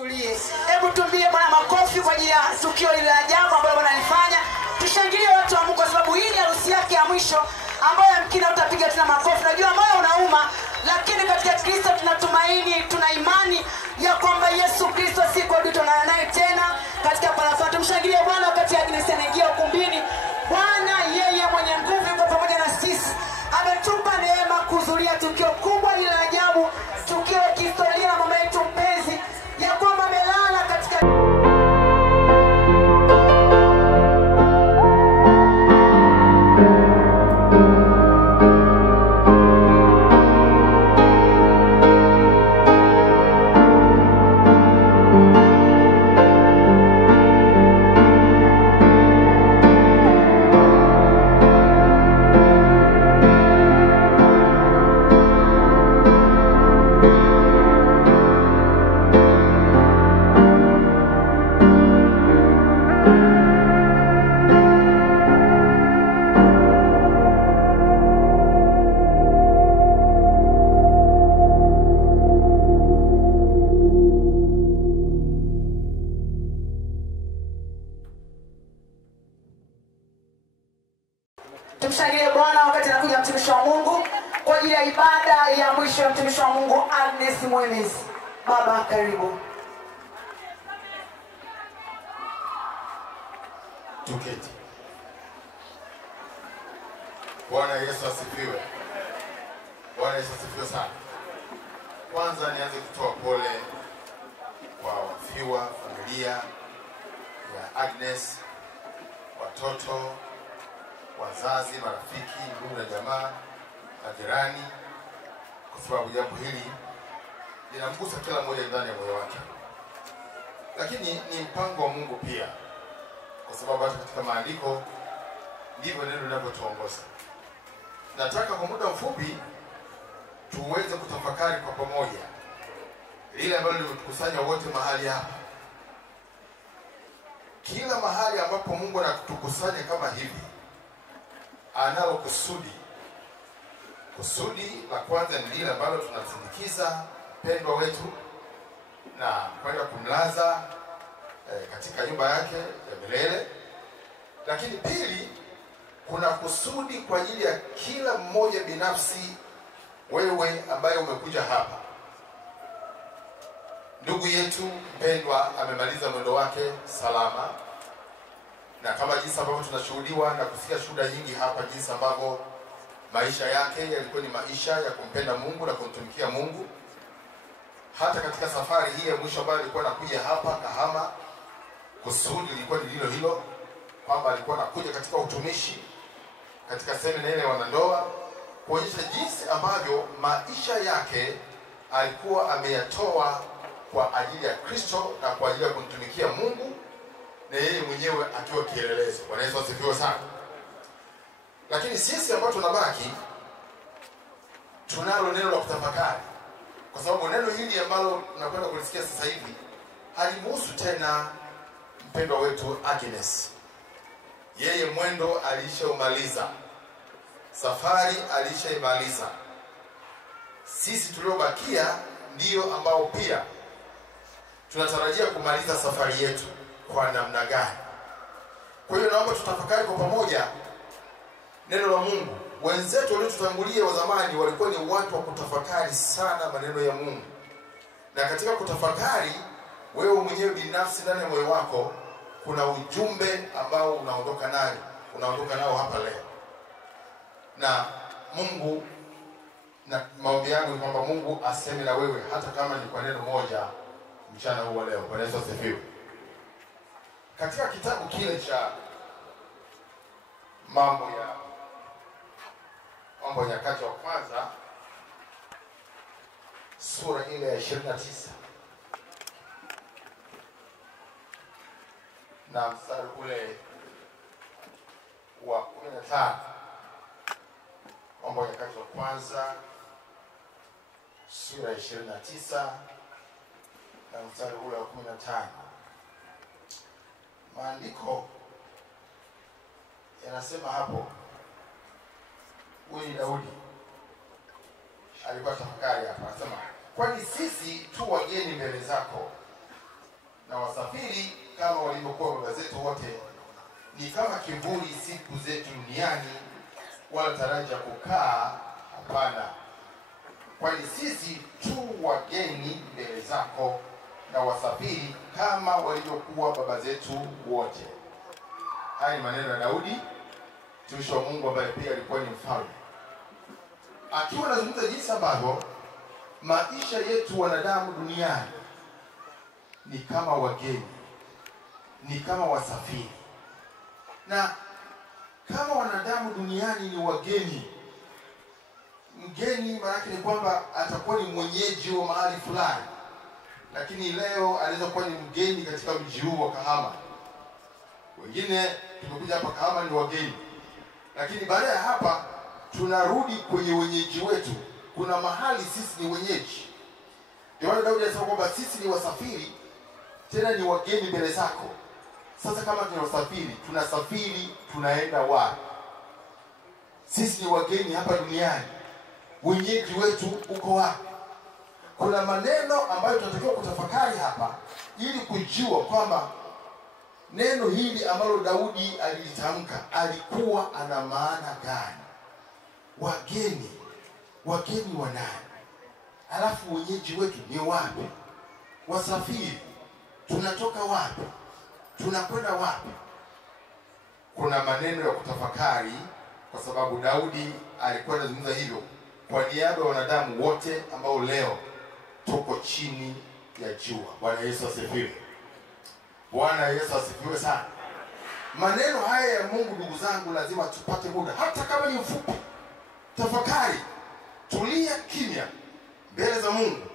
Tulie. Hebu tumbie Bwana makofi kwa ajili ya tukio lile la ajabu ambalo Bwana alifanya. Tushangilie watu wa Mungu kwa sababu hii ni harusi yake ya mwisho ambayo yamkini utapiga tena makofi. Najua moyo unauma, lakini katika Kristo tunatumaini, tuna imani ya kwamba Yesu Kristo siku hadi tutaonana naye tena katika parafaa. Tumshangilie Bwana wakati Agnes anaingia ukumbini. Bwana yeye mwenye nguvu yuko pamoja na sisi. Ametupa neema kuhudhuria tukio kubwa lile la ajabu, tukio la kihistoria na mama yetu mpenzi ya kwamba amelala katika tumshangilie Bwana wakati anakuja mtumishi wa Mungu kwa ajili ya ibada ya mwisho ya mtumishi wa Mungu Agnes Mwemezi. Baba karibu. Tuketi. Bwana Yesu asifiwe. Bwana Yesu asifiwe sana. Kwanza nianze kutoa pole kwa wafiwa, familia ya Agnes, watoto, wazazi, marafiki, ndugu na jamaa na jirani, kwa sababu jambo hili linamgusa kila mmoja ndani ya moyo wake. Lakini ni mpango wa Mungu pia, kwa sababu hata katika maandiko ndivyo neno linavyotuongoza. Nataka kwa muda mfupi tuweze kutafakari kwa pamoja lile ambalo limetukusanya wote mahali hapa. Kila mahali ambapo Mungu anatukusanya kama hivi, analo kusudi. Kusudi la kwanza ni lile ambalo tunasindikiza mpendwa wetu na kwenda kumlaza katika nyumba yake ya milele. Lakini pili, kuna kusudi kwa ajili ya kila mmoja binafsi. Wewe ambaye umekuja hapa, ndugu yetu mpendwa amemaliza mwendo wake salama, na kama jinsi ambavyo tunashuhudiwa na kusikia shuhuda nyingi hapa, jinsi ambavyo maisha yake yalikuwa ni maisha ya kumpenda Mungu na kumtumikia Mungu. Hata katika safari hii ya mwisho ambayo alikuwa anakuja hapa Kahama, kusudi lilikuwa ni hilo hilo, kwamba alikuwa anakuja katika utumishi, katika semina ile ya wanandoa, kuonyesha jinsi ambavyo maisha yake alikuwa ameyatoa kwa ajili ya Kristo na kwa ajili ya kumtumikia Mungu, na yeye mwenyewe akiwa kielelezo. Bwana Yesu asifiwe sana. Lakini sisi ambao tunabaki, tunalo neno la kutafakari, kwa sababu neno hili ambalo tunakwenda kulisikia sasa hivi halimuhusu tena mpendwa wetu Agnes. Yeye mwendo alishaumaliza, safari alishaimaliza. Sisi tuliobakia ndio ambao pia tunatarajia kumaliza safari yetu kwa namna gani. Kwa hiyo naomba tutafakari kwa pamoja neno la Mungu. Wenzetu waliotutangulia wa zamani walikuwa ni watu wa kutafakari sana maneno ya Mungu. Na katika kutafakari, wewe mwenyewe binafsi ndani ya moyo wako kuna ujumbe ambao unaondoka nao hapa leo. Na Mungu, na maombi yangu ni kwamba Mungu aseme na wewe hata kama ni kwa neno moja mchana huu leo. Bwana Yesu asifiwe. Katika kitabu kile cha Mambo ya Nyakati wa kwanza, sura ile ya 29 na mstari ule wa 15. Mambo ya Nyakati wa kwanza sura ya 29 na mstari ule wa 15. Maandiko yanasema hapo, huyu ni Daudi alikuwa tafakari hapa, anasema, kwani sisi tu wageni mbele zako, na wasafiri kama walivyokuwa baba zetu wote. Ni kama kivuli siku zetu duniani, wala taraja kukaa, hapana. Kwani sisi tu wageni mbele zako na wasafiri kama walivyokuwa baba zetu wote. Haya ni maneno ya Daudi, mtumishi wa Mungu ambaye pia alikuwa ni mfalme, akiwa anazungumza jinsi ambavyo maisha yetu wanadamu duniani ni kama wageni, ni kama wasafiri. Na kama wanadamu duniani ni wageni, mgeni maana yake ni kwamba atakuwa ni mwenyeji wa mahali fulani. Lakini leo anaweza kuwa ni mgeni katika mji huu wa Kahama. Wengine tumekuja hapa Kahama ni wageni, lakini baada ya hapa tunarudi kwenye wenyeji wetu. Kuna mahali sisi ni wenyeji. Ndio maana Daudi anasema kwamba sisi ni wasafiri, tena ni wageni mbele zako. Sasa kama tuna wasafiri, tunasafiri tunaenda wapi? Sisi ni wageni hapa duniani, wenyeji wetu uko wapi? Kuna maneno ambayo tunatakiwa kutafakari hapa ili kujua kwamba neno hili ambalo Daudi alilitamka alikuwa ana maana gani. Wageni, wageni wa nani? Alafu wenyeji wetu ni wapi? Wasafiri, tunatoka wapi? Tunakwenda wapi? Kuna maneno ya kutafakari, kwa sababu Daudi alikuwa anazungumza hivyo kwa niaba ya wanadamu wote ambao leo tuko chini ya jua. Bwana Yesu asifiwe. Bwana Yesu asifiwe sana. Maneno haya ya Mungu, ndugu zangu, lazima tupate muda, hata kama ni mfupi. Tafakari, tulia kimya mbele za Mungu.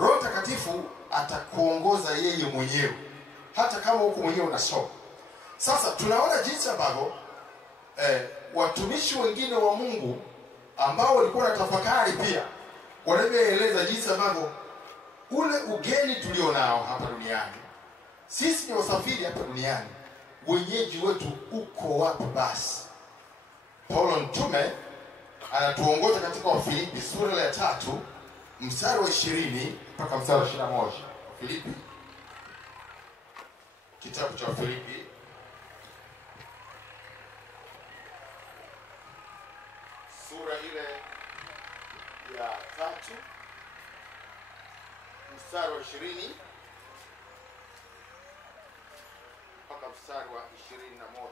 Roho Mtakatifu atakuongoza yeye mwenyewe, hata kama huko mwenyewe unasoma. Sasa tunaona jinsi ambavyo watumishi wengine wa Mungu ambao walikuwa na tafakari pia wanavyoeleza jinsi ambavyo ule ugeni tulionao hapa duniani, sisi ni wasafiri hapa duniani, wenyeji wetu uko wapi basi? Paulo mtume anatuongoza katika Wafilipi sura ya 3 mstari wa 20 mpaka mstari wa 21. Filipi, kitabu cha Wafilipi sura ile ya 3 mstari wa 20 mpaka mstari wa 21.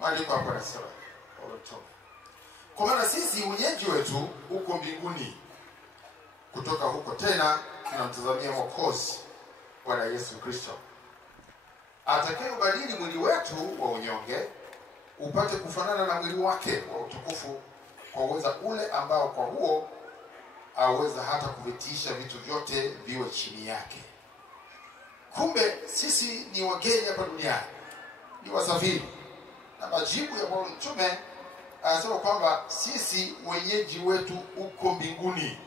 Maandiko hapo yanasema, kwa maana sisi wenyeji wetu huko mbinguni, kutoka huko tena tunamtazamia Mwokozi, Bwana Yesu Kristo, atakayebadili mwili wetu wa unyonge upate kufanana na mwili wake wa utukufu, kwa uweza ule ambao kwa huo aweza hata kuvitisha vitu vyote viwe chini yake. Kumbe sisi ni wageni hapa duniani, ni wasafiri. Na majibu ya Paulo mtume anasema kwamba sisi wenyeji wetu uko mbinguni,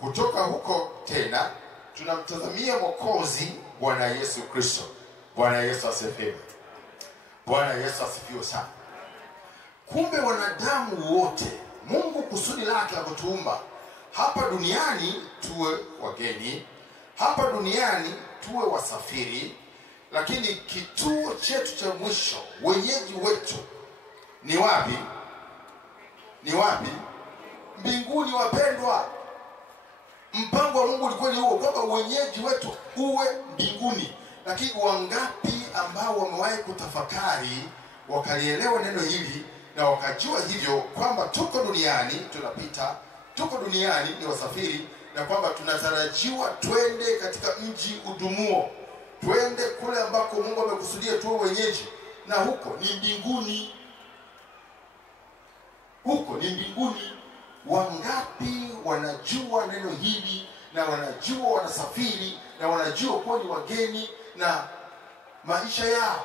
kutoka huko tena tunamtazamia Mwokozi, Bwana Yesu Kristo. Bwana Yesu asifiwe. Bwana Yesu asifiwe sana. Kumbe wanadamu wote, Mungu kusudi lake la kutuumba hapa duniani tuwe wageni, hapa duniani tuwe wasafiri, lakini kituo chetu cha mwisho, wenyeji wetu ni wapi? Ni wapi? Mbinguni, wapendwa. Mpango wa Mungu ulikuwa ni huo, kwamba wenyeji wetu uwe mbinguni. Lakini wangapi ambao wamewahi kutafakari wakalielewa neno hili na wakajua hivyo kwamba tuko duniani tunapita, tuko duniani ni wasafiri, na kwamba tunatarajiwa twende katika mji udumuo, twende kule ambako Mungu amekusudia tuwe wenyeji, na huko ni mbinguni. Huko ni mbinguni. Wangapi wanajua neno hili na wanajua wanasafiri na wanajua kuwa ni wageni, na maisha yao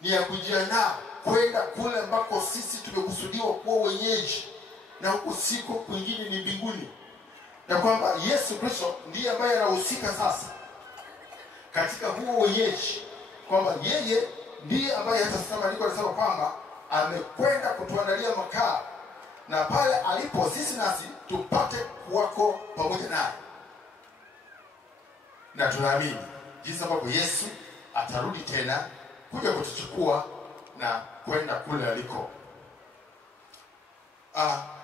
ni ya kujiandaa kwenda kule ambako sisi tumekusudiwa kuwa wenyeji, na huko siko kwingine ni mbinguni, na kwamba Yesu Kristo ndiye ambaye anahusika sasa katika huo wenyeji, kwamba yeye ndiye ambaye hata sasa maandiko yanasema kwamba amekwenda kutuandalia makao, na pale alipo sisi nasi tupate kuwako pamoja naye. na tunaamini jinsi ambavyo Yesu atarudi tena kuja kutuchukua na kwenda kule aliko.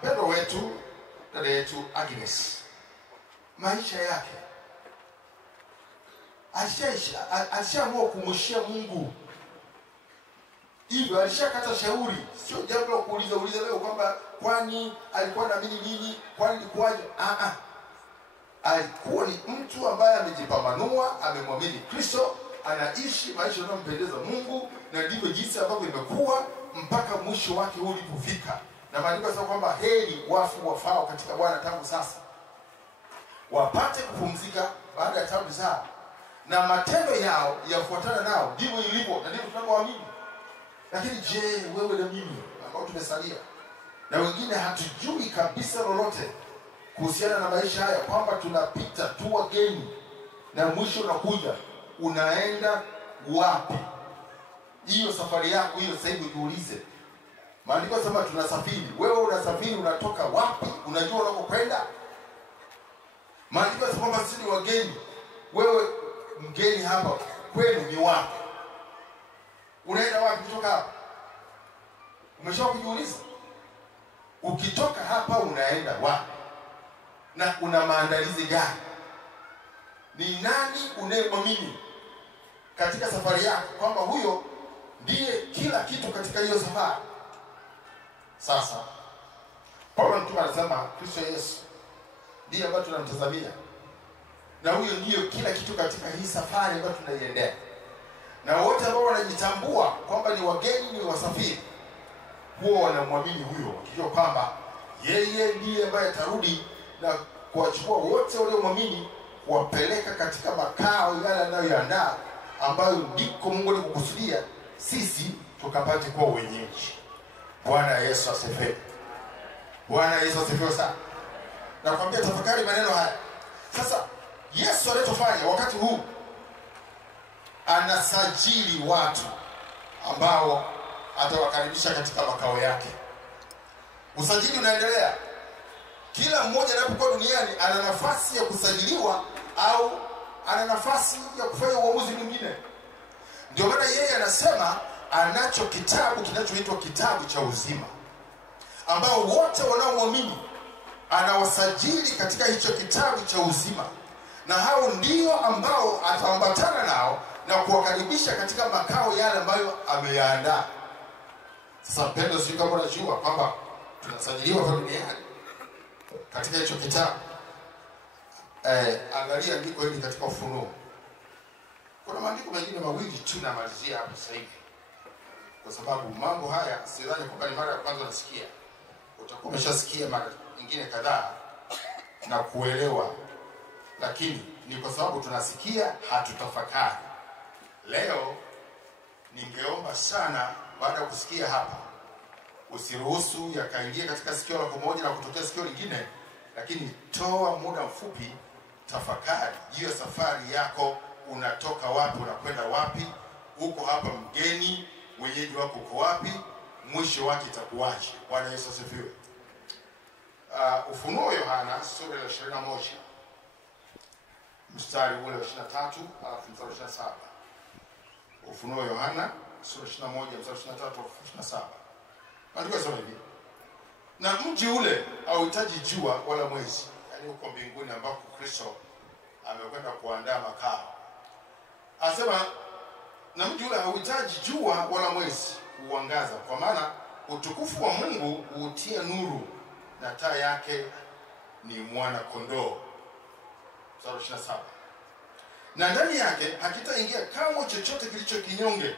Pendo wetu, dada yetu Agnes, maisha yake alishaamua kumwishia Mungu. Hivyo alishakata shauri, sio jambo la kuuliza leo kwamba kwani alikuwa anaamini nini, kwani ilikuwaje. Alikuwa ni mtu ambaye amejipambanua, amemwamini Kristo, anaishi maisha yanayompendeza Mungu, na ndivyo jinsi ambavyo imekuwa mpaka mwisho wake ulipofika. Na maandiko yanasema kwamba heri wafu wafao katika Bwana tangu sasa, wapate kupumzika baada ya taabu zao, na matendo yao yafuatana nao. Ndivyo ilivyo na ndivyo tunavyoamini. Lakini je, wewe na mimi ambao tumesalia na wengine hatujui kabisa lolote kuhusiana na maisha haya, kwamba tunapita tu wageni na mwisho unakuja, unaenda wapi? Hiyo safari yako hiyo sasa hivi jiulize. Maandiko yanasema tunasafiri. Wewe unasafiri, unatoka wapi? Unajua unakokwenda? Maandiko yanasema kwamba sisi ni wageni. Wewe mgeni hapa, kwenu ni wapi? Unaenda wapi kutoka hapa? Umeshawahi kujiuliza? Ukitoka hapa unaenda wapi? Na una maandalizi gani? Ni nani unayemwamini katika safari yako kwamba huyo ndiye kila kitu katika hiyo safari? Sasa Paulo mtume anasema Kristo Yesu ndiye ambaye tunamtazamia, na huyo ndiyo kila kitu katika hii safari ambayo tunaiendea. Na wote ambao wanajitambua kwamba ni wageni, ni wasafiri, huwa wanamwamini huyo, wakijua kwamba yeye ndiye ambaye atarudi na kuwachukua wote waliomwamini, kuwapeleka katika makao yale anayoandaa, ambayo ndiko Mungu alikukusudia sisi tukapate kuwa wenyeji. Bwana Yesu asifiwe. Bwana Yesu asifiwe sana. Nakwambia tafakari maneno haya. Sasa Yesu anachofanya wakati huu, anasajili watu ambao atawakaribisha katika makao yake. Usajili unaendelea. Kila mmoja anapokuwa duniani ana nafasi ya kusajiliwa au ana nafasi ya kufanya uamuzi mwingine. Ndio maana yeye anasema anacho kitabu kinachoitwa kitabu cha uzima, ambao wote wanaomwamini anawasajili katika hicho kitabu cha uzima, na hao ndio ambao ataambatana nao na kuwakaribisha katika makao yale ambayo ameyaandaa. Sasa mpendo, sio kama unajua kwamba tunasajiliwa kwa duniani katika hicho kitabu. Angalia andiko hili katika Ufunuo. Kuna maandiko mengine mawili tu na malizia hapo sasa hivi, kwa sababu mambo haya sidhani kwamba ni mara ya kwanza nasikia. Utakuwa umeshasikia mara nyingine kadhaa na kuelewa, lakini ni kwa sababu tunasikia, hatutafakari. Leo ningeomba sana, baada ya kusikia hapa, usiruhusu yakaingia katika sikio lako moja na kutokea sikio lingine, lakini toa muda mfupi, tafakari juu ya safari yako. Unatoka wapi? Unakwenda wapi? Uko hapa mgeni, mwenyeji wako uko wapi? Mwisho wake itakuwaje? Bwana Yesu asifiwe. Ufunuo Yohana sura ya 21 mstari ule wa 23 alafu mstari wa 27. Ufunuo Yohana sura 21 mstari wa 23 na 27. Maandiko yanasema hivi: na mji ule hauhitaji jua wala mwezi, yani uko mbinguni ambako Kristo amekwenda kuandaa makao. Anasema na mji ule hauhitaji jua wala mwezi kuangaza, kwa maana utukufu wa Mungu huutia nuru, na taa yake ni mwana kondoo. Mstari 27. Na ndani yake hakitaingia kamwe chochote kilicho kinyonge,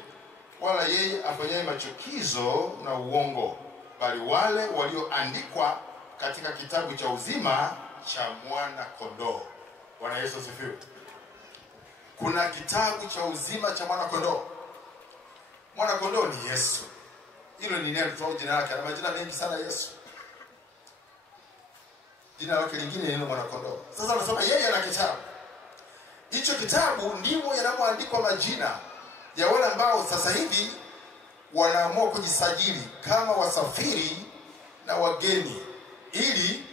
wala yeye afanyaye machukizo na uongo, bali wale walioandikwa katika kitabu cha uzima cha mwana kondoo. Bwana Yesu asifiwe. Kuna kitabu cha uzima cha mwana kondoo. Mwana kondoo ni Yesu. Hilo ni neno tu, jina lake. Ana majina mengi sana Yesu. Jina lake lingine ni mwana kondoo. Sasa anasema yeye ana kitabu. Hicho kitabu ndimo yanamoandikwa majina ya wale ambao sasa hivi wanaamua kujisajili kama wasafiri na wageni, ili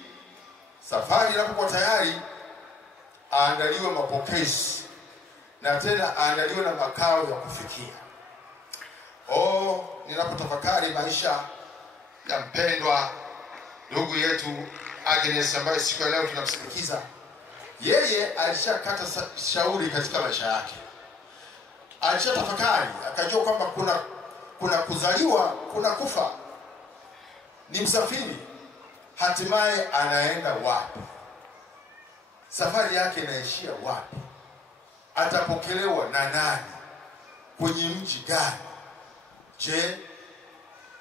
safari inapokuwa tayari aandaliwe mapokezi na tena aandaliwe na makao ya kufikia. Ninapotafakari maisha ya mpendwa ndugu yetu Agnes ambaye siku ya leo tunamsindikiza, yeye alishakata shauri katika maisha yake. Alishatafakari akajua kwamba kuna kuzaliwa, kuna kufa. Ni msafiri, hatimaye anaenda wapi? Safari yake inaishia wapi? Atapokelewa na nani? Kwenye mji gani? Je,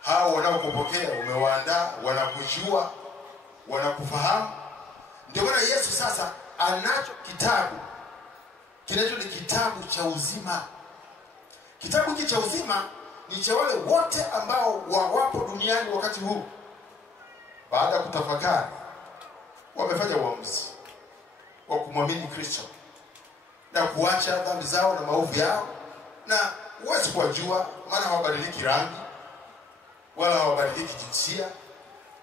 hao wanaokupokea umewaandaa? Wanakujua? Wanakufahamu? Ndio maana Yesu sasa anacho kitabu kinacho ni kitabu cha uzima. Kitabu hiki cha uzima ni cha wale wote ambao wapo duniani wakati huu, baada ya kutafakari wamefanya uamuzi wa kumwamini Kristo na kuacha dhambi zao na maovu yao. Na huwezi kuwajua, maana hawabadiliki rangi wala hawabadiliki jinsia.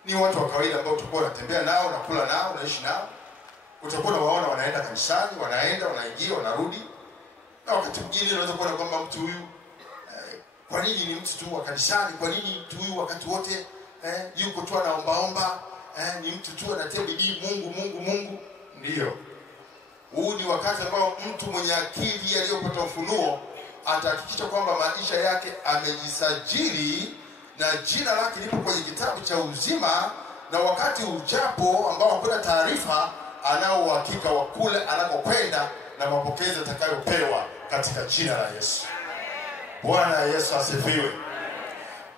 Ni watu wa kawaida ambao utakuwa unatembea nao na kula nao, unaishi nao. Utakuwa unawaona wanaenda kanisani, wanaingia, wanarudi. Na wakati mwingine unaweza kuona kwamba mtu huyu kwa nini ni mtu tu wa kanisani? Kwa nini mtu huyu wakati wote yuko tu anaomba? Ni mtu tu anatia bidii Mungu. Ndio. Huu ni wakati ambao mtu mwenye akili aliyopata ufunuo atahakikisha kwamba maisha yake amejisajili na jina lake lipo kwenye kitabu cha uzima, na wakati ujapo ambao hakuna taarifa, anao uhakika wa kule anakokwenda na mapokezi atakayopewa katika jina la Yesu. Bwana Yesu asifiwe.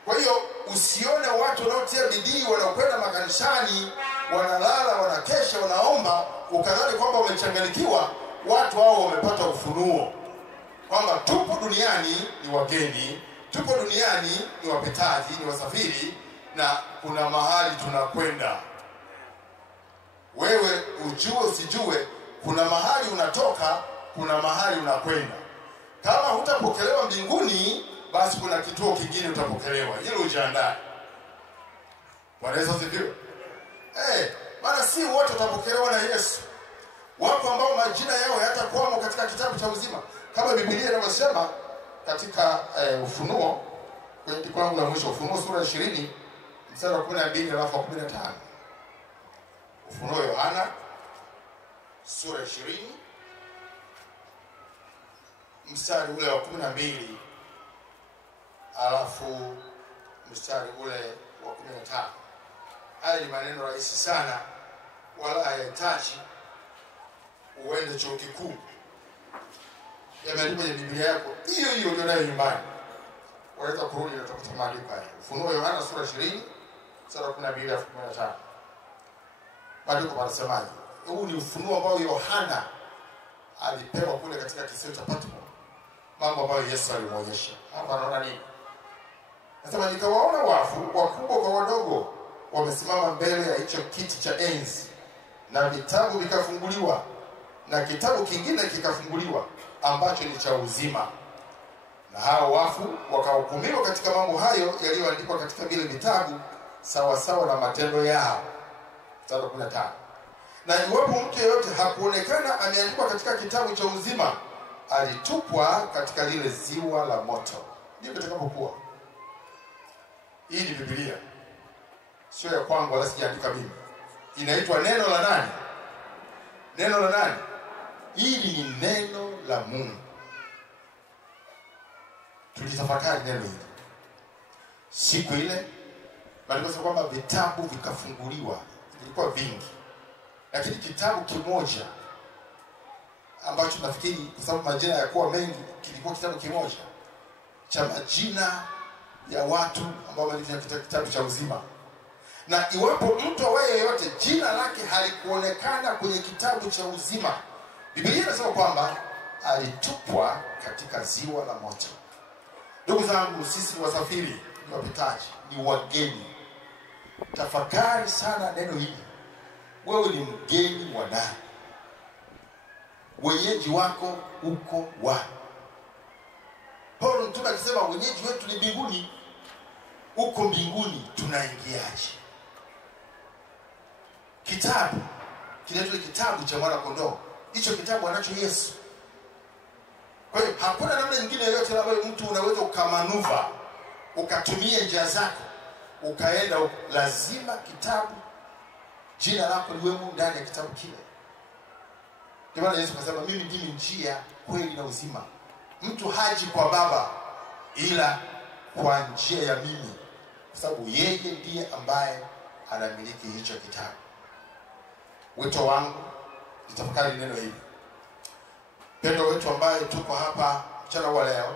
Kwa hiyo usione watu wanaotia bidii, wanaokwenda makanisani, wanalala, wanakesha, wanaomba, ukadhani kwamba wamechanganyikiwa. Watu hao wamepata ufunuo kwamba tupo duniani ni wageni, tupo duniani ni wapitaji, ni wasafiri, na kuna mahali tunakwenda. Wewe ujue usijue, kuna mahali unatoka, kuna mahali unakwenda. Kama hutapokelewa mbinguni, basi kuna kituo kingine utapokelewa. Hilo ujiandae. Bwana Yesu asifiwe. Maana si wote watapokelewa na Yesu. Wapo ambao majina yao hayatakuwamo katika kitabu cha uzima, kama Biblia inavyosema katika Ufunuo, kwenye kitabu la mwisho, Ufunuo sura 20 mstari wa 12 alafu 15. Ufunuo Yohana sura 20 mstari ule wa 12 alafu mstari ule wa 15. Haya ni maneno rahisi sana, wala hayahitaji uende chuo kikuu. Yameandikwa kwenye Biblia yako hiyo ulionayo nyumbani. Waweza kurudi na kutafuta maandiko haya. Ufunuo Yohana sura 20 mstari wa 12 hadi 15. Maandiko yanasemaje? Huu ni ufunuo ambao Yohana alipewa kule katika kisiwa cha Patmo, mambo ambayo Yesu alimuonyesha. Hapa anaona nini? Anasema, nikawaona wafu wakubwa kwa wadogo wamesimama mbele ya hicho kiti cha enzi, na vitabu vikafunguliwa, na kitabu kingine kikafunguliwa ambacho ni cha uzima. Na hao wafu wakahukumiwa katika mambo hayo yaliyoandikwa katika vile vitabu, sawa sawa na matendo yao. Mstari 15. Na iwapo mtu yeyote hakuonekana ameandikwa katika kitabu cha uzima, alitupwa katika lile ziwa la moto. Ndivyo itakapokuwa. Hii ni Biblia, sio ya kwangu wala sijaandika mimi. Inaitwa neno la nani? Neno la nani? Hili ni neno la Mungu. Tulitafakari neno hili siku ile, maana kwamba vitabu vikafunguliwa, vilikuwa vingi, lakini kitabu kimoja ambacho nafikiri kwa sababu majina yakuwa mengi, kilikuwa kitabu kimoja cha majina ya watu ambao walifanya kitabu cha uzima. Na iwapo mtu awaye yote jina lake halikuonekana kwenye kitabu cha uzima, Biblia inasema kwamba alitupwa katika ziwa la moto. Ndugu zangu, sisi wasafiri, ni wapitaji, ni wageni. Tafakari sana neno hili. Wewe ni mgeni wa nani? Wenyeji wako uko wapi? Paulo mtume akisema wenyeji wetu ni mbinguni. Uko mbinguni, tunaingiaje? Kitabu kinaitwa kitabu cha mwana kondoo. Hicho kitabu anacho Yesu. Kwa hiyo hakuna namna nyingine yoyote ambayo mtu unaweza ukamanuva ukatumia njia zako ukaenda huko. Lazima kitabu, jina lako liwemo ndani ya kitabu kile. Ndio maana Yesu akasema mimi ndimi njia, kweli na uzima. Mtu haji kwa Baba ila kwa njia ya mimi, kwa sababu yeye ndiye ambaye anamiliki hicho kitabu. Wito wangu, nitafakari neno hili. Pendo wetu ambaye tuko hapa mchana wa leo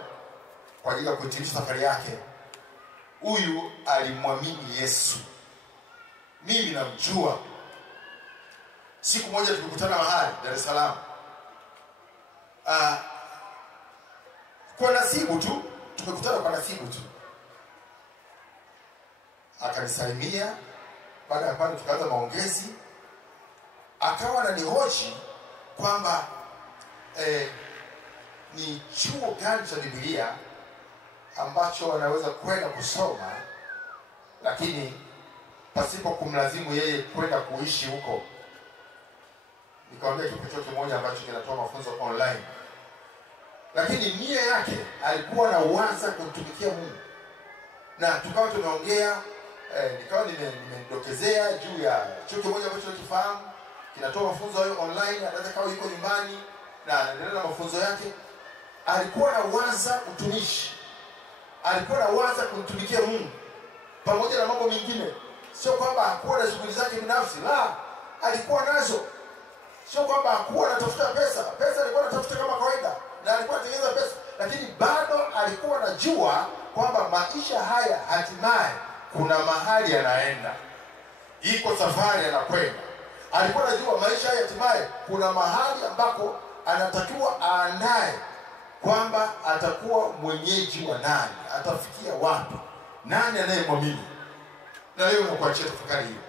kwa ajili ya kuhitimisha safari yake, huyu alimwamini Yesu. Mimi namjua. Siku moja tulikutana mahali Dar es Salaam. Kwa nasibu tu, tumekutana kwa nasibu tu. Akanisalimia, baada ya pale tukaanza maongezi. Akawa ananihoji kwamba ni chuo gani cha Biblia ambacho anaweza kwenda kusoma lakini pasipo kumlazimu yeye kwenda kuishi huko. Nikamwambia kitu kimoja ambacho kinatoa mafunzo online. Lakini nia yake alikuwa na waza kumtumikia Mungu. Na tukawa tumeongea, nikawa nimedokezea juu ya chuo kimoja ambacho tunakifahamu kinatoa mafunzo hayo online, anaweza kawa yuko nyumbani na anaendelea na mafunzo yake. Alikuwa na waza utumishi. Alikuwa na waza kumtumikia Mungu pamoja na mambo mengine. Sio kwamba hakuwa na shughuli zake binafsi, la, alikuwa nazo. Sio kwamba hakuwa anatafuta pesa. Pesa alikuwa anatafuta kama kawaida na alikuwa anatengeneza pesa, lakini bado alikuwa anajua kwamba maisha haya hatimaye kuna mahali yanaenda. Iko safari anakwenda. Alikuwa anajua maisha haya hatimaye kuna mahali ambako anatakiwa aandae kwamba atakuwa mwenyeji wa nani, atafikia wapi, nani anayemwamini. Na leo nakuachia tafakari hiyo.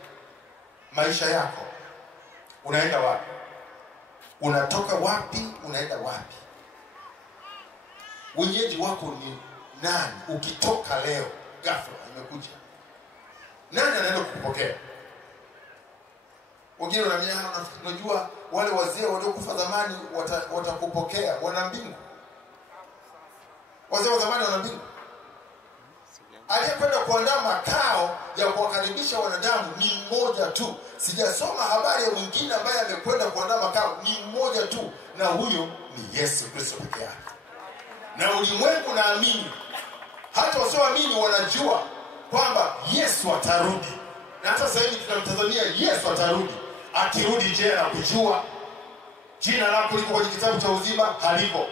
Maisha yako unaenda wapi? Unatoka wapi? Unaenda wapi? Mwenyeji wako ni nani? Ukitoka leo ghafla imekuja, nani anaenda kukupokea? Wengine unajua wale wazee waliokufa zamani watakupokea, wana mbingu. Wazee wa zamani wana mbingu. Aliyekwenda kuandaa makao ya kuwakaribisha wanadamu ni mmoja tu. Sijasoma habari ya mwingine ambaye amekwenda kuandaa makao, ni mmoja tu, na huyo ni Yesu Kristo pekee yake. Na ulimwengu naamini, hata wasioamini wanajua kwamba Yesu atarudi. Na hata sasa hivi tunamtazamia Yesu atarudi. Akirudi, je, na kujua jina lako liko kwenye kitabu cha uzima? Halipo.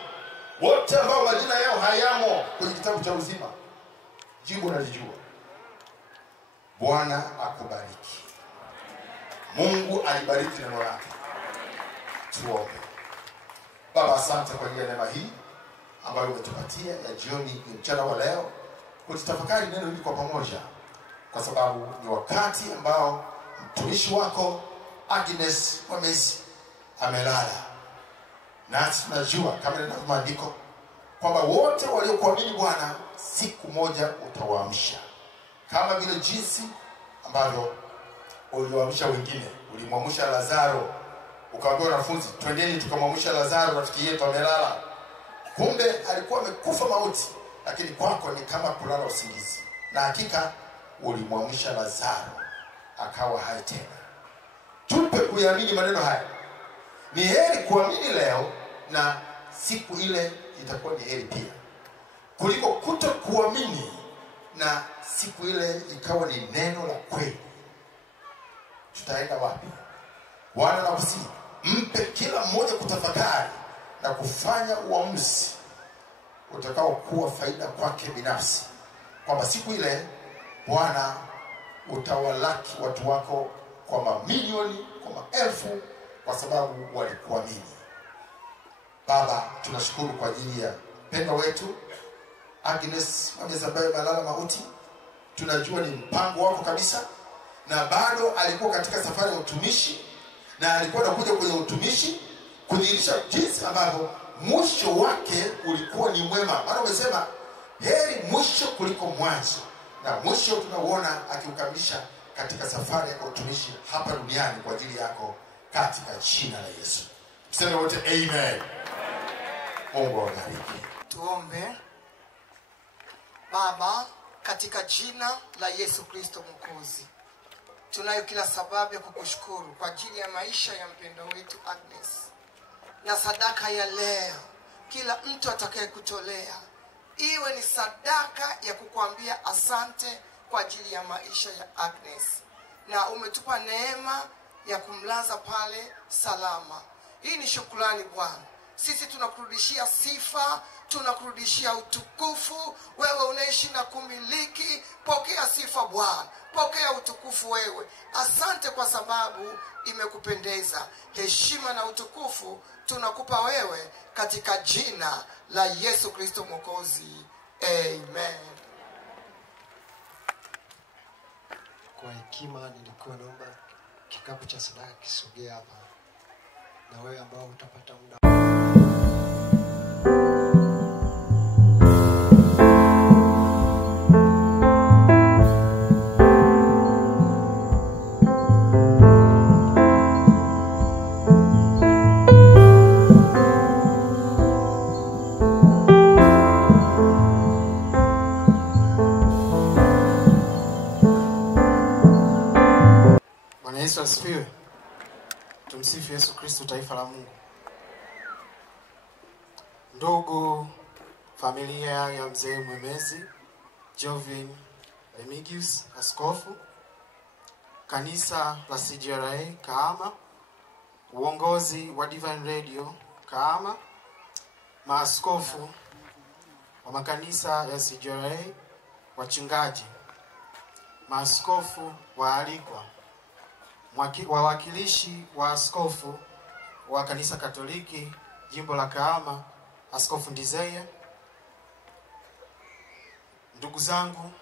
Wote ambao majina yao hayamo kwenye kitabu cha uzima, jibu nalijua. Bwana akubariki. Mungu alibariki neno lake. Tuombe. Baba, asante kwa ajili ya neema hii ambayo umetupatia ya jioni, mchana wa leo, kutafakari neno hili kwa pamoja, kwa sababu ni wakati ambao mtumishi wako Agnes Mwamezi amelala. Nasi tunajua kama neno la maandiko kwamba wote waliokuamini Bwana siku moja utawaamsha, kama vile jinsi ambavyo uliwaamsha wengine. Ulimwamsha Lazaro, ukawaambia wanafunzi, twendeni tukamwamsha Lazaro, rafiki yetu amelala. Kumbe alikuwa amekufa mauti, lakini kwako ni kama kulala usingizi. Na hakika ulimwamsha Lazaro akawa hai tena. Tupe kuamini maneno haya. Ni heri kuamini leo na siku ile itakuwa ni heri pia, kuliko kuto kuamini na siku ile ikawa ni neno la kweli. Tutaenda wapi? Bwana nakusihi, mpe kila mmoja kutafakari na kufanya uamuzi utakao kuwa faida kwake binafsi, kwamba siku ile Bwana utawalaki watu wako kwa mamilioni, kwa maelfu, kwa sababu walikuamini. Baba, tunashukuru kwa ajili ya mpendwa wetu Agnes Mwamezi ambaye amelala mauti. Tunajua ni mpango wako kabisa, na bado alikuwa katika safari ya utumishi, na alikuwa anakuja kwenye utumishi kudhihirisha jinsi ambavyo mwisho wake ulikuwa ni mwema. Maana umesema heri mwisho kuliko mwanzo, na mwisho tunauona akiukamilisha katika safari ya utumishi hapa duniani kwa ajili yako, katika jina la Yesu. Tuseme wote amen. Mungu awabariki. Tuombe. Baba, katika jina la Yesu Kristo Mwokozi, tunayo kila sababu ya kukushukuru kwa ajili ya maisha ya mpendo wetu Agnes na sadaka ya leo. Kila mtu atakayekutolea iwe ni sadaka ya kukuambia asante kwa ajili ya maisha ya Agnes, na umetupa neema ya kumlaza pale salama. Hii ni shukrani Bwana. Sisi tunakurudishia sifa, tunakurudishia utukufu. Wewe unaishi na kumiliki. Pokea sifa Bwana, pokea utukufu wewe. Asante kwa sababu imekupendeza. Heshima na utukufu tunakupa wewe katika jina la Yesu Kristo Mwokozi. Amen. Kwa hekima nilikuwa naomba kikapu cha sadaka kisogea hapa, na wewe ambao utapata muda. Yesu asifiwe. Tumsifu Yesu Kristo, taifa la Mungu. Ndugu familia ya mzee Mwemezi Jovin Remigius, askofu, kanisa la CGRA Kahama, uongozi wa Divine Radio Kahama, maaskofu wa makanisa ya CGRA, wachungaji, maaskofu waalikwa, wawakilishi wa askofu wa kanisa Katoliki jimbo la Kahama, Askofu Ndizeye, ndugu zangu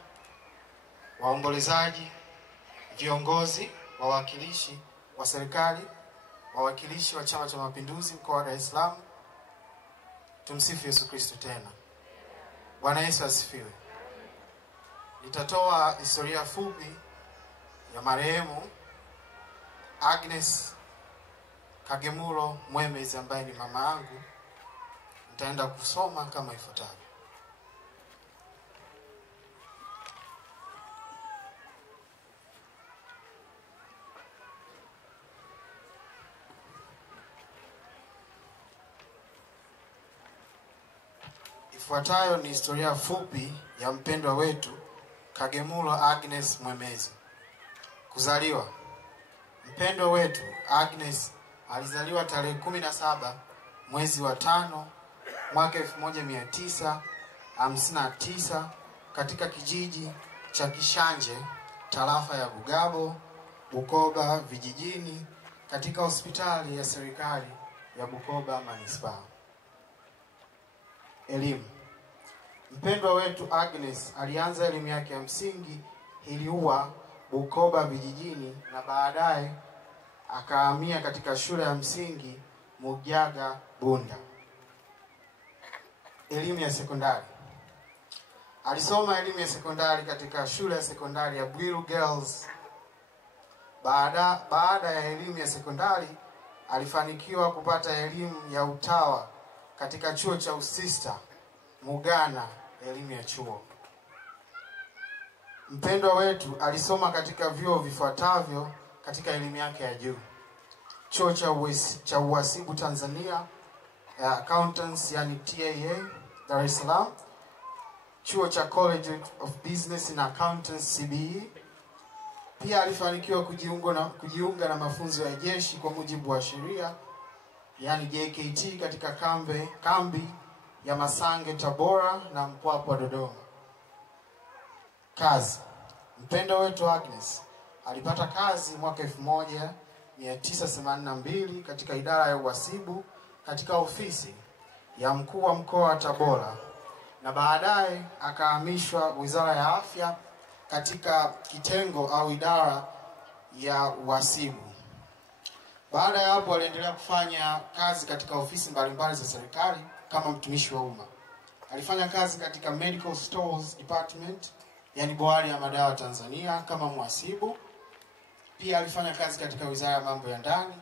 waombolezaji, viongozi, wawakilishi wa serikali, wawakilishi wa Chama cha Mapinduzi mkoa wa Dar es Salaam. Tumsifu Yesu Kristo tena. Bwana Yesu asifiwe. Nitatoa historia fupi ya marehemu Agnes Kagemulo Mwemezi ambaye ni mama yangu. Nitaenda kusoma kama ifuatavyo. Ifuatayo ni historia fupi ya mpendwa wetu Kagemulo Agnes Mwemezi. Kuzaliwa. Mpendwa wetu Agnes alizaliwa tarehe 17 mwezi wa 5 mwaka 1959 katika kijiji cha Kishanje, tarafa ya Bugabo, Bukoba vijijini, katika hospitali ya serikali ya Bukoba Manispaa. Elimu. Mpendwa wetu Agnes alianza elimu yake ya msingi Iliua Bukoba vijijini, na baadaye akahamia katika shule ya msingi Mujaga Bunda. Elimu ya sekondari. Alisoma elimu ya sekondari katika shule ya sekondari ya Bwiru Girls. Baada ya elimu ya sekondari alifanikiwa kupata elimu ya utawa katika chuo cha usista Mugana, elimu ya chuo. Mpendwa wetu alisoma katika vyuo vifuatavyo katika elimu yake ya juu: chuo cha uhasibu Tanzania, accountants yani TAA Dar es Salaam, chuo cha College of Business and Accountants CBE. Pia alifanikiwa kujiunga na mafunzo ya jeshi kwa mujibu wa sheria yani JKT katika kambi ya Masange Tabora na Mpwapwa Dodoma. Kazi. Mpendwa wetu Agnes alipata kazi mwaka 1982 katika idara ya uhasibu katika ofisi ya mkuu wa mkoa wa Tabora, na baadaye akahamishwa Wizara ya Afya katika kitengo au idara ya uhasibu. Baada ya hapo aliendelea kufanya kazi katika ofisi mbalimbali za serikali kama mtumishi wa umma. Alifanya kazi katika Medical Stores Department yani bohari ya madawa Tanzania kama mhasibu. Pia alifanya kazi katika Wizara ya Mambo ya Ndani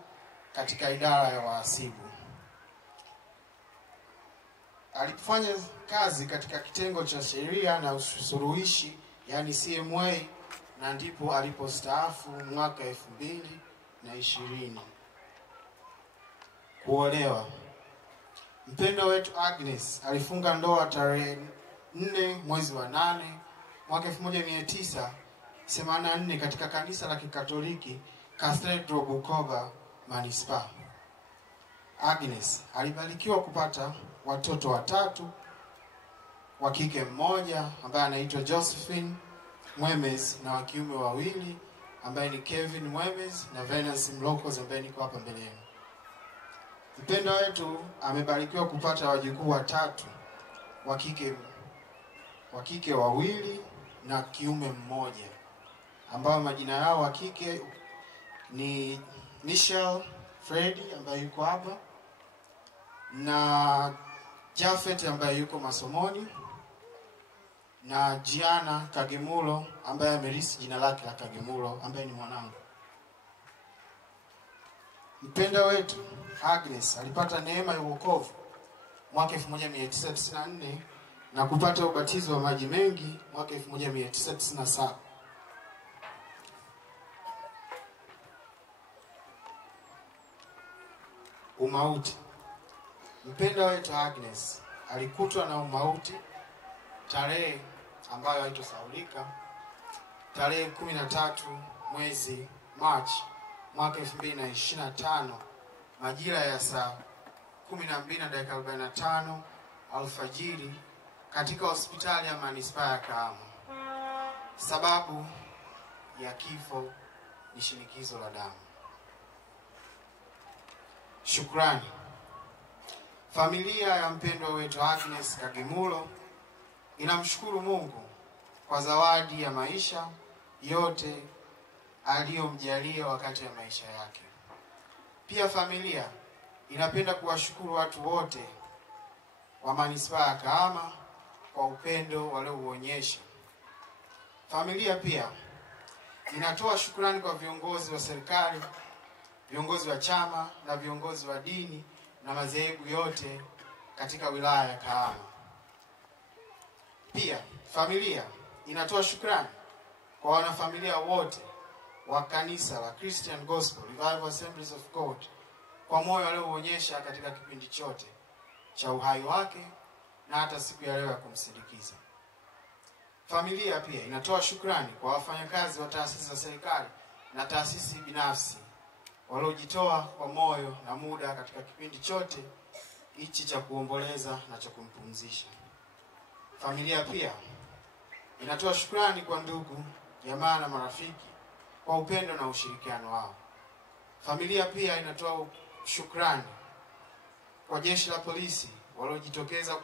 katika idara ya wahasibu. alifanya kazi katika kitengo cha sheria na usuluhishi, yani CMA, na ndipo alipostaafu mwaka 2020. Kuolewa. Mpendwa wetu Agnes alifunga ndoa tarehe 4 mwezi wa 8 mwaka 1984 katika kanisa la Kikatoliki Cathedral Bukoba Manispaa. Agnes alibarikiwa kupata watoto watatu, wa kike mmoja ambaye anaitwa Josephine Mwemes na wa kiume wawili ambaye ni Kevin Mwemes na Venance Mlokos ambaye niko hapa mbele yenu. Mpendwa wetu amebarikiwa kupata wajukuu watatu, wa kike wawili na kiume mmoja ambao majina yao wa kike ni Michelle Freddy ambaye yuko hapa na Jafet ambaye yuko masomoni na Gianna Kagemulo ambaye amerisi jina lake la Kagemulo ambaye ni mwanangu. Mpendwa wetu Agnes alipata neema ya wokovu mwaka 1994 na kupata ubatizo wa maji mengi mwaka 1997. Umauti. Mpendwa wetu Agnes alikutwa na umauti tarehe ambayo haitosahaulika, tarehe 13 mwezi Machi mwaka 2025 majira ya saa 12:45 alfajiri katika hospitali ya Manispaa ya Kahama. Sababu ya kifo ni shinikizo la damu. Shukrani. Familia ya mpendwa wetu Agnes Kagemulo inamshukuru Mungu kwa zawadi ya maisha yote aliyomjalia wakati wa maisha yake. Pia familia inapenda kuwashukuru watu wote wa Manispaa ya Kahama kwa upendo waliouonyesha. Familia pia inatoa shukrani kwa viongozi wa serikali, viongozi wa chama na viongozi wa dini na madhehebu yote katika wilaya ya Kahama. Pia familia inatoa shukrani kwa wanafamilia wote wa kanisa la Christian Gospel Revival Assemblies of God kwa moyo walioonyesha katika kipindi chote cha uhai wake na hata siku ya leo ya kumsindikiza. Familia pia inatoa shukrani kwa wafanyakazi wa taasisi za serikali na taasisi binafsi waliojitoa kwa moyo na muda katika kipindi chote hichi cha kuomboleza na cha kumpumzisha. Familia pia inatoa shukrani kwa ndugu, jamaa na marafiki kwa upendo na ushirikiano wao. Familia pia inatoa shukrani kwa jeshi la polisi waliojitokeza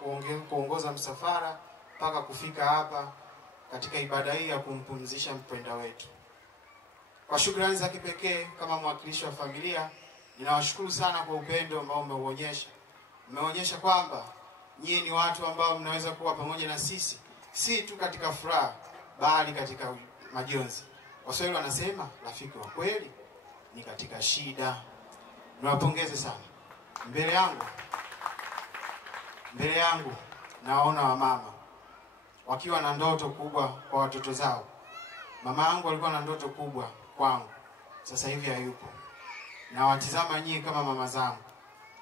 kuongoza msafara mpaka kufika hapa katika ibada hii ya kumpumzisha mpendwa wetu. Kwa shukrani za kipekee kama mwakilishi wa familia, ninawashukuru sana kwa upendo ambao umeuonyesha. Umeonyesha kwamba nyinyi ni watu ambao mnaweza kuwa pamoja na sisi, si tu katika furaha bali katika majonzi. Waswahili wanasema rafiki wa kweli ni katika shida. Niwapongeze sana. Mbele yangu naona wamama wakiwa na ndoto kubwa kwa watoto zao. Mama yangu alikuwa na ndoto kubwa kwangu, sasa hivi hayupo. Na watizama nyinyi kama mama zangu.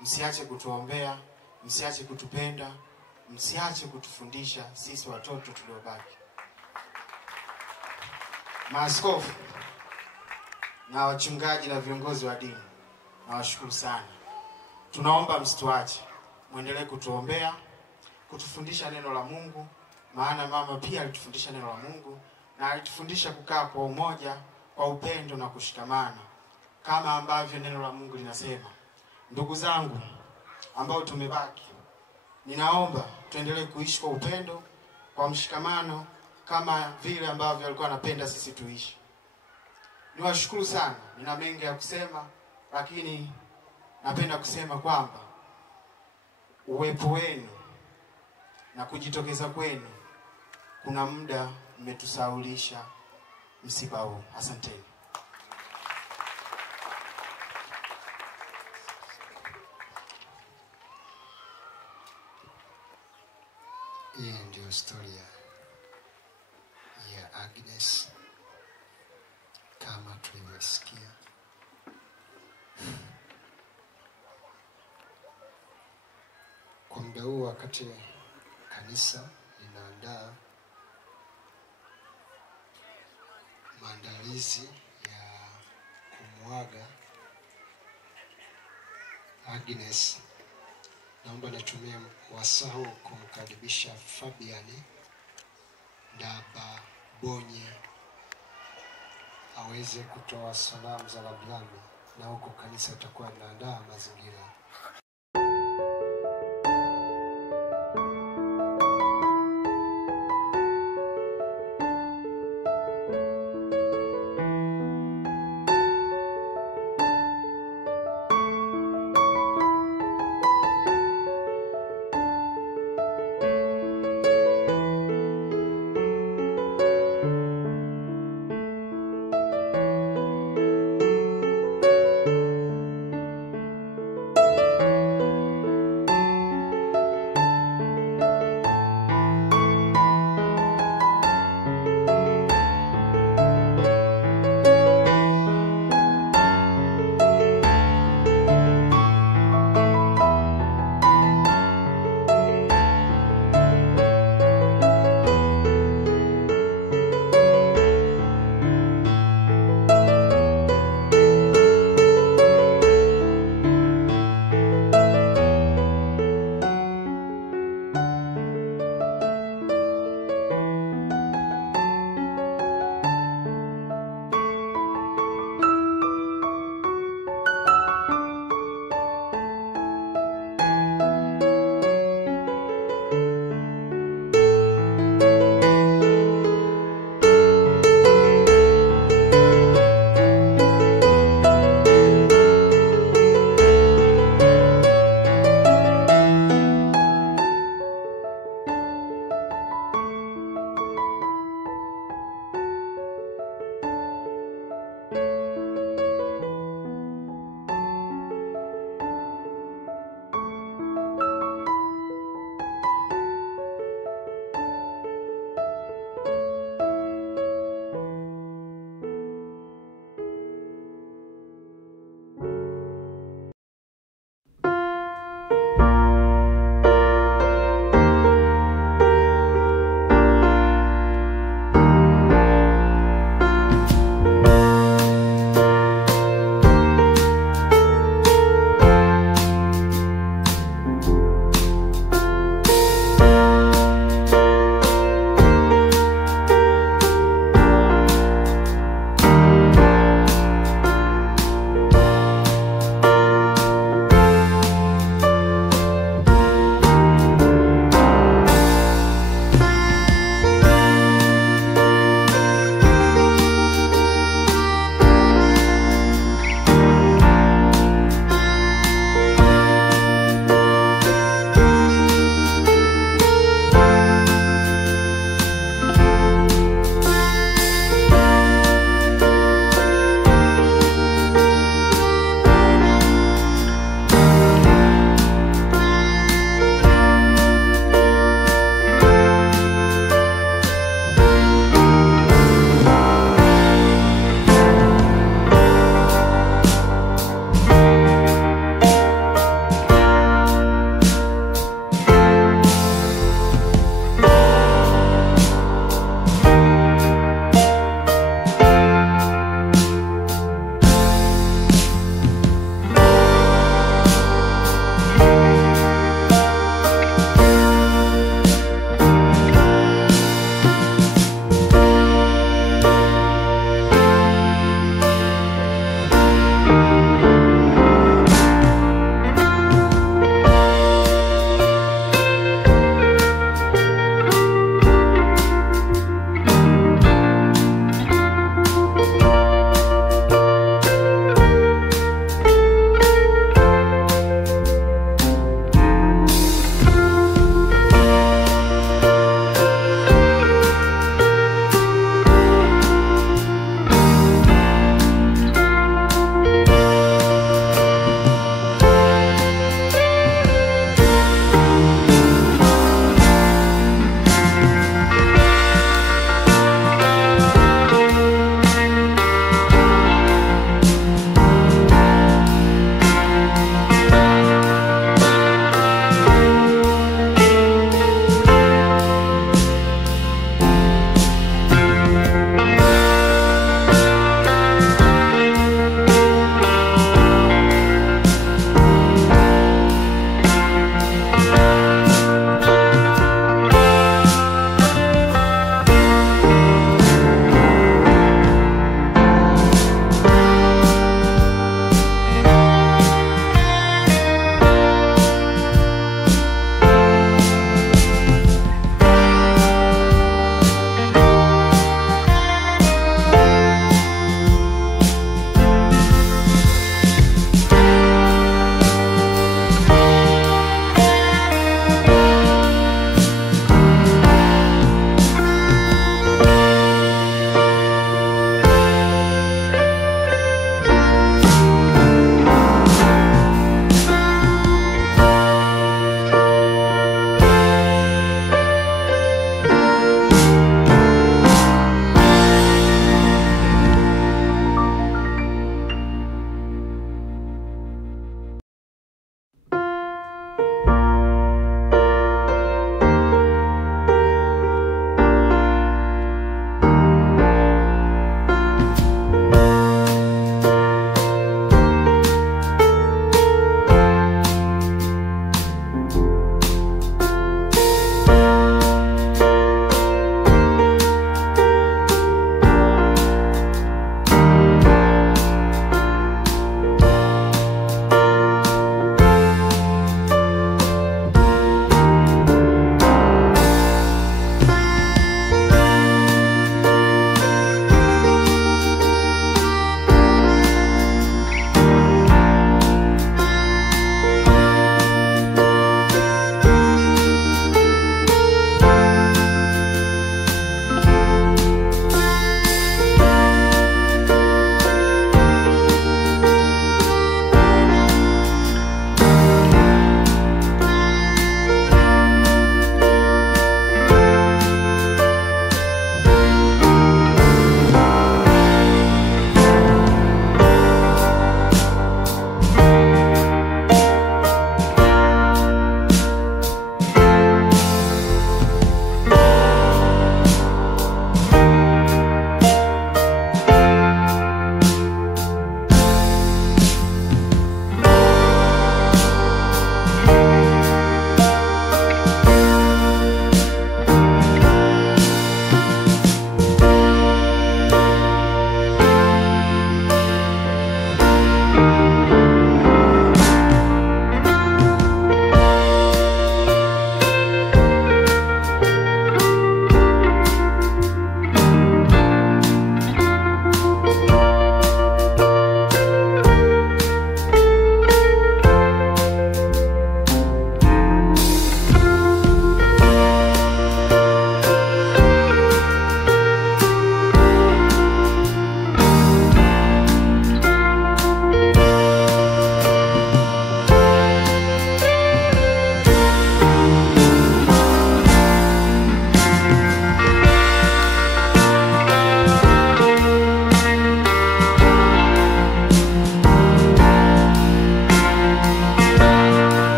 Msiache kutuombea, msiache kutupenda, msiache kutufundisha sisi watoto tuliobaki. Maaskofu na wachungaji na viongozi wa dini, nawashukuru sana. Tunaomba msituache, muendelee kutuombea, kutufundisha neno la Mungu, maana mama pia alitufundisha neno la Mungu na alitufundisha kukaa kwa umoja, kwa upendo na kushikamana kama ambavyo neno la Mungu linasema. Ndugu zangu ambao tumebaki, ninaomba tuendelee kuishi kwa upendo, kwa mshikamano kama vile ambavyo alikuwa anapenda sisi tuishi. Niwashukuru sana. Nina mengi ya kusema, lakini napenda kusema kwamba uwepo wenu na kujitokeza kwenu kuna muda mmetusaulisha msiba huu. Asanteni. Hii ndio historia ya Agnes kama tulivyosikia. Kwa muda huu wakati kanisa linaandaa maandalizi ya kumwaga Agnes, naomba nitumie wasaa huu kumkaribisha Fabian Ndababonye aweze kutoa salamu za rambirambi, na huko kanisa itakuwa linaandaa mazingira